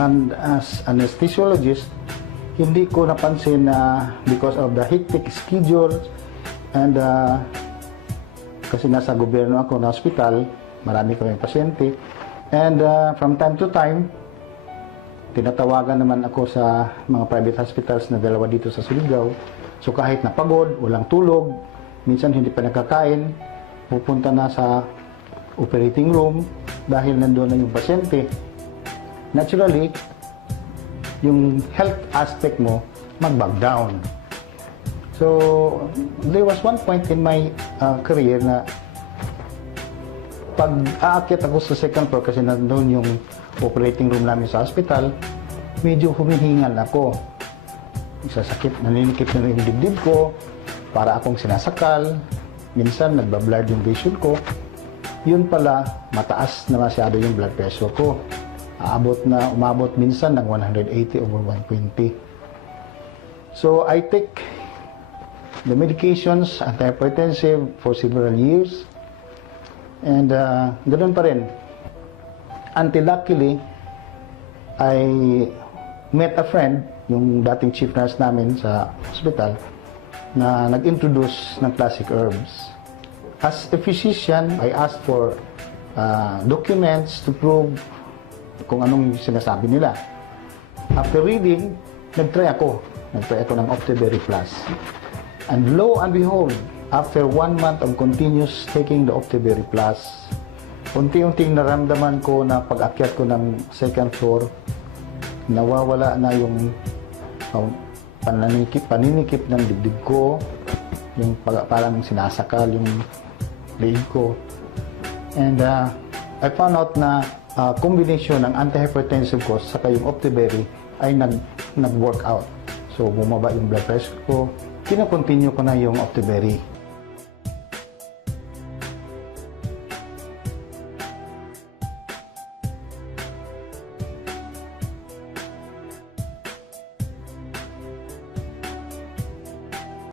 And as anesthesiologist, hindi ko napansin na because of the hectic schedule and kasi nasa gobyerno ako na hospital, marami kaming pasyente. And from time to time, tinatawagan naman ako sa mga private hospitals na dalawa dito sa Surigao. So kahit napagod, walang tulog, minsan hindi pa nakakain, pupunta na sa operating room dahil nandoon na yung pasyente. Naturally, yung health aspect mo mag-back down. So, there was one point in my career na pag aakyat ako sa second floor kasi nandoon yung operating room namin sa hospital, medyo humihingal ako. Sasakit, naninikip na yung dibdib ko, para akong sinasakal, minsan nagbablard yung vision ko. Yun pala, mataas na masyado yung blood pressure ko. Umabot minsan ng 180 over 120. So, I take the medications, antihypertensive, for several years. And ganoon pa rin. Until luckily, I met a friend, yung dating chief nurse namin sa hospital, na nag-introduce ng classic herbs. As a physician, I asked for documents to prove kung anong sinasabi nila. After reading, nag-try ako ng Optiberry Plus. And lo and behold, after 1 month of continuous taking the Optiberry Plus, unti-unting naramdaman ko na pag-akyat ko ng second floor, nawawala na yung paninikip ng dibdib ko, yung parang sinasakal yung leg ko. And I found out na combination ng antihypertensive ko saka yung Optiberry ay nag-work out. So bumaba yung blood pressure ko, kina-continue ko na yung Optiberry.